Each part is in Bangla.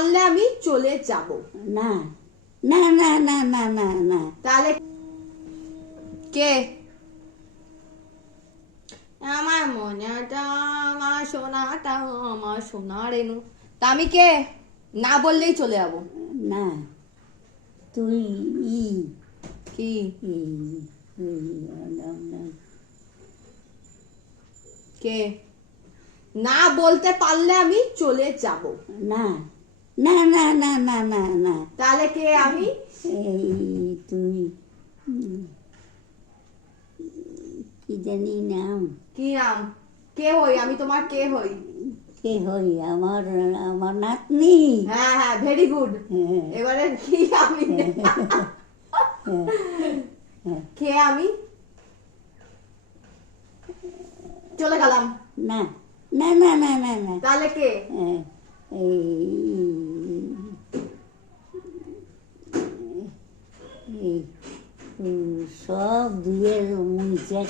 পারলে আমি চলে যাব। না না না না না না না। তাহলে কে? আমার মনেটা, আমার সোনাটা, আমার সোনা রেনু। তা আমি কে? না বললেই চলে যাব। না তুই ই কি? ই ই কে? না বলতে পারলে আমি চলে যাব। না না না না না না না। তাহলে কে আমি? এই তুই কি জানি নাম? কি নাম? কে হই আমি? তোমার কে হই? কে হই? আমার আমার নাতনি। হ্যাঁ হ্যাঁ, ভেরি গুড। হ্যাঁ, এবারে কি আমি? কে আমি? চলে গেলাম। না না না না না না। তাহলে কে? এই এই সব দুয়ের মুইচা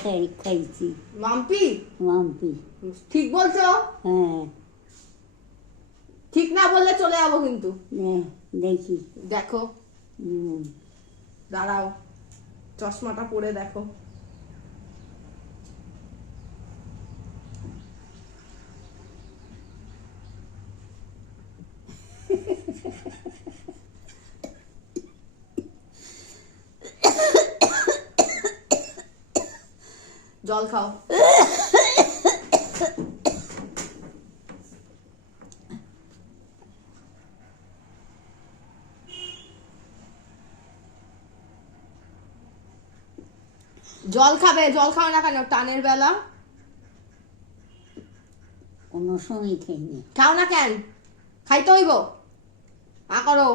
খাইছি। মাম্পি? মাম্পি। ঠিক বলছো? হ্যাঁ, ঠিক না বললে চলে যাবো কিন্তু। দেখি। দেখো, দাঁড়াও, চশমাটা পরে দেখো। জল খাও। জল খাবে? জল খাও না কেন টানের বেলা? কোনো সময় খাইনি। খাও না কেন? খাইতে হইব। করো,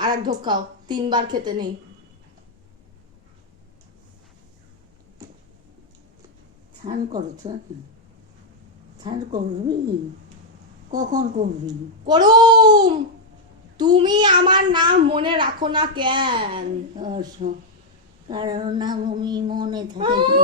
আর এক ঢোক খাও। 3 বার খেতে নেই। স্নান করছ? স্নান করবি? কখন করবি? করুম। তুমি আমার নাম মনে রাখো না কেন? কারণ নাম আমি মনে থাকে।